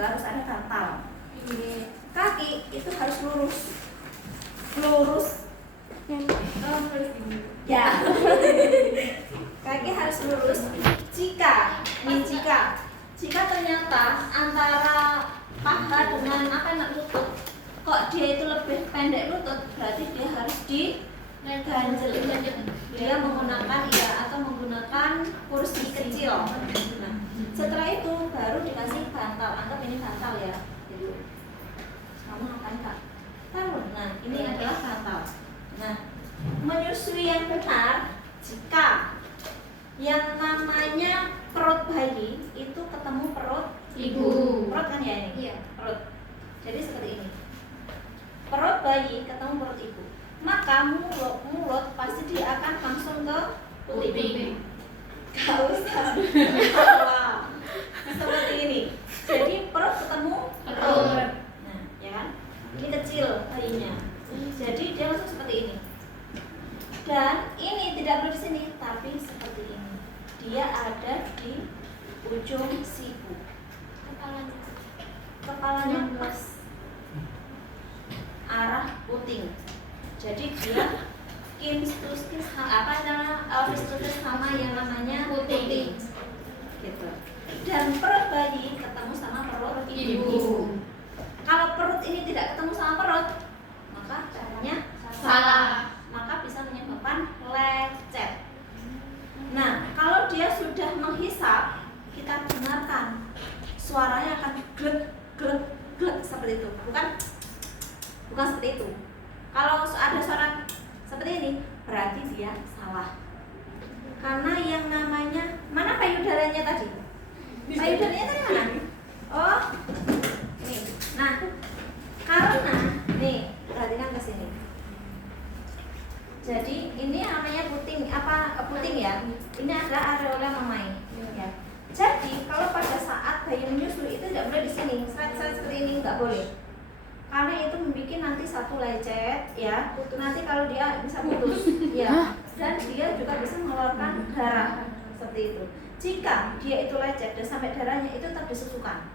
juga harus ada bantal. Kaki itu harus lurus. Ya. Kaki harus lurus. Jika ternyata antara paha dengan lutut kok dia itu lebih pendek lutut, berarti dia harus diganjel. Dia menggunakan kursi kecil. Nah, setelah itu baru dikasih bantal. Anggap ini bantal ya. Kamu akan taruh. Nah, ini adalah bantal. Nah, menyusui yang benar jika yang namanya perut bayi itu ketemu perut ibu. Perut kan ya ini? Iya. Perut. Jadi seperti ini. Perut bayi ketemu perut ibu. Maka mulut pasti dia akan langsung ke kuping. Gak usah. Seperti ini. Jadi perut ketemu perut. Nah, ya kan? Ini kecil bayinya. Jadi dia langsung seperti ini. Dan ini tidak perlu di sini, tapi seperti ini. Dia ada di ujung siku. Kepalanya pas arah puting. Jadi dia fistus sama yang namanya puting. Gitu. Dan perut bayi ketemu sama perut ibu. Kalau perut ini tidak ketemu sama perut, maka caranya salah. Maka bisa menyebabkan lecet. Nah, kalau dia sudah menghisap, kita dengarkan suaranya akan glek glek glek seperti itu. Bukan seperti itu. Kalau ada suara seperti ini, berarti dia salah. Karena yang namanya mana payudaranya tadi? Payudaranya tadi mana? Oh, nih. Nah, karena nih, perhatikan ke sini. Jadi ini namanya puting ya. Ini adalah areola mamae. Ya. Jadi kalau pada saat bayi menyusui itu tidak boleh di sini, seret-seret seperti ini nggak boleh. Karena itu membuat nanti satu lecet, ya. Nanti kalau dia bisa putus, ya. Dan dia juga bisa mengeluarkan darah seperti itu. Jika dia itu lecet dan sampai darahnya itu tetap disusukan.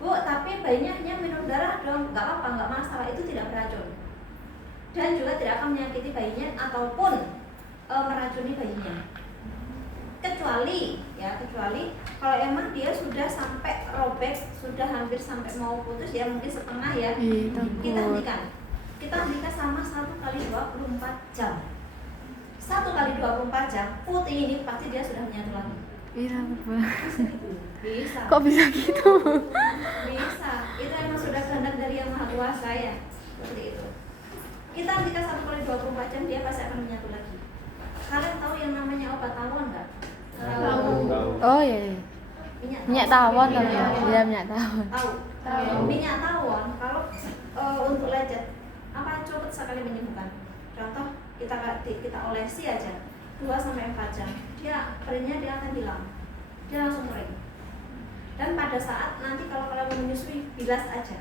Bu, tapi bayinya hanya minum darah dong, nggak apa-apa, nggak masalah, itu tidak beracun. Dan juga tidak akan menyakiti bayinya ataupun meracuni bayinya. Kecuali kalau emang dia sudah sampai robek, sudah hampir sampai mau putus ya, mungkin setengah ya. Kita hentikan sama 1 kali 24 jam. 1 kali 24 jam, putih ini pasti dia sudah menyatu lagi. Iya, Bisa. Kok bisa gitu? Bisa. Itu emang sudah kehendak dari Yang Maha Kuasa ya. Seperti itu. Kita hentikan 1 kali 24 jam, dia pasti akan menyatu lagi. Kalian tahu yang namanya obat tawon nggak? Tahu. Oh iya. Minyak tawon kan ya? Iya, minyak tawon. Tahu. Minyak tawon kalau untuk lecet apa cepat sekali menyembuhkan. Contoh kita olesi aja 2-4 jam, perihnya dia akan hilang. Dia langsung kering. Dan pada saat nanti kalau kalian mau menyusui, bilas aja.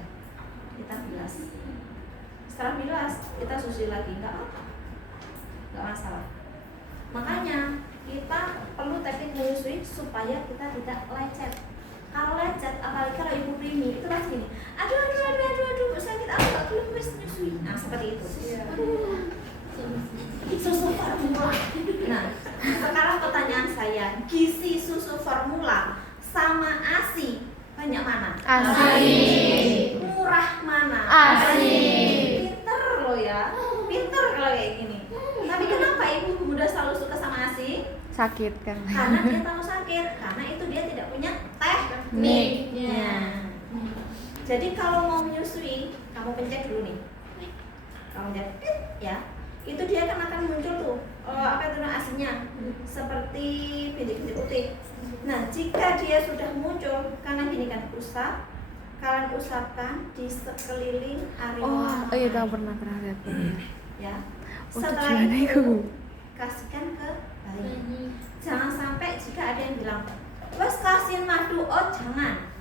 Kita bilas. Setelah bilas, kita susui lagi, nggak apa-apa, nggak masalah. Makanya kita perlu teknik menyusui supaya kita tidak lecet. Kalau lecet, apalagi kalau ibu primi, itu pasti gini, aduh, sakit aku nggak belum bisa menyusui. Nah seperti itu. Susu formula. Nah, sekarang pertanyaan saya, gizi susu formula sama ASI banyak mana? ASI. Murah mana? ASI. Pinter loh ya, pinter kalau kayak gini. Tapi kenapa ibu muda selalu suka sama ASI? Sakit kan? Karena dia tahu sakit, karena itu dia tidak punya tekniknya. Jadi kalau mau menyusui, kamu pencet dulu nih. Kamu pencet, ya. Itu dia akan muncul tuh ASI-nya seperti bintik-bintik putih. Nah, jika dia sudah muncul, karena gini kan, kalian usapkan di sekeliling areola. Oh iya, tahu pernah lihat. Ya. Oh, Setelah tujuannya itu kasihkan ke bayi. Jangan sampai jika ada yang bilang, "Wes kasihin madu." Oh, jangan.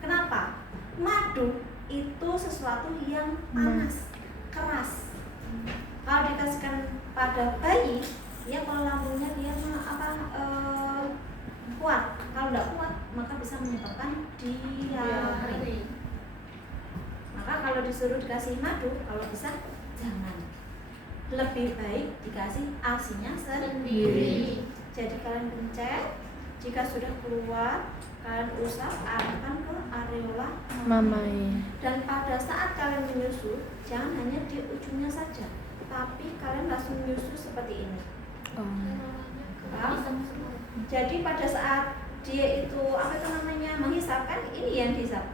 Kenapa? Madu itu sesuatu yang panas, keras. Kalau dikasihkan pada bayi, ya kalau lambungnya dia kuat. Kalau tidak kuat, maka bisa menyebabkan diare. disuruh dikasih madu, kalau bisa jangan. Lebih baik dikasih ASI-nya sendiri. Jadi kalian pencet, jika sudah keluar, kalian usap arahkan ke areola mamai. Dan pada saat kalian menyusu, jangan hanya di ujungnya saja, tapi kalian langsung menyusu seperti ini. Paham? Jadi pada saat dia itu menghisap, kan ini yang dihisap,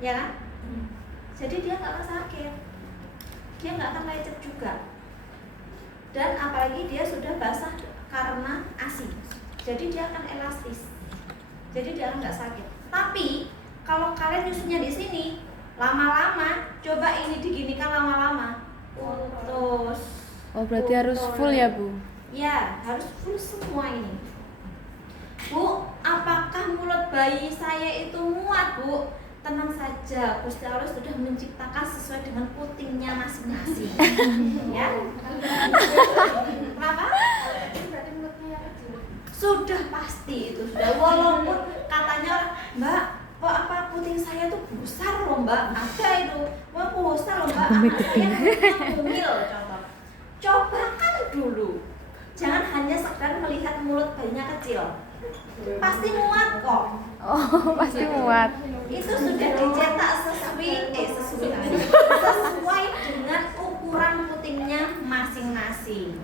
ya kan? Jadi dia nggak akan sakit, dia nggak akan lecet juga, dan apalagi dia sudah basah karena ASI, jadi dia akan elastis, jadi dia nggak sakit. Tapi kalau kalian nyusunya di sini lama-lama, coba ini diginikan lama-lama, putus. Oh, berarti harus full ya, Bu? Ya, harus full semua ini. Bu, apakah mulut bayi saya itu muat, Bu? Tenang saja, Gusti Allah sudah menciptakan sesuai dengan putingnya masing-masing. Ya. Kenapa? Sudah pasti itu sudah. Walaupun katanya, Mbak, kok apa puting saya tuh besar loh, Mbak? Ada itu. Wah, besar loh, Mbak. Anak saya mungil, contoh. Cobakan dulu. Jangan hanya sekedar melihat mulut bayinya kecil. Pasti muat kok. Oh, pasti muat. Itu sudah dicetak sesuai dengan ukuran putingnya masing-masing.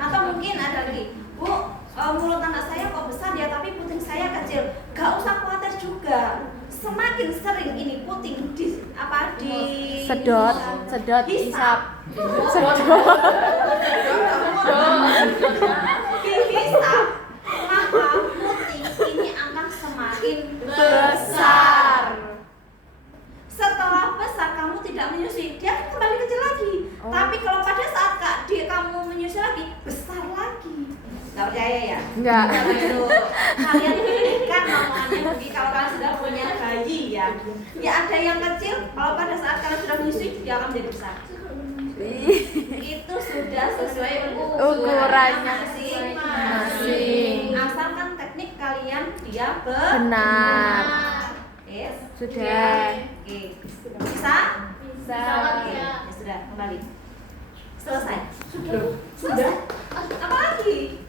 Atau mungkin ada lagi, Bu, mulut anak saya kok besar ya, tapi puting saya kecil. Gak usah khawatir juga. Semakin sering ini puting sedot, hisap. Dihisap, maka puting ini akan semakin besar. Setelah besar kamu tidak menyusui, dia akan kembali kecil lagi. Tapi kalau pada saat kamu menyusui lagi, besar lagi. Gak percaya ya? Enggak. Kalian berikan omongannya begitu kalau kalian sudah punya bayi ya. Ya ada yang kecil, kalau pada saat kalian sudah menyusui, dia akan menjadi besar. Itu sudah sesuai ukurannya masing-masing. Asalkan teknik kalian dia Benar. Yes. Sudah. Oke. Bisa? Ya sudah, kembali. Selesai. Sudah. Apa lagi?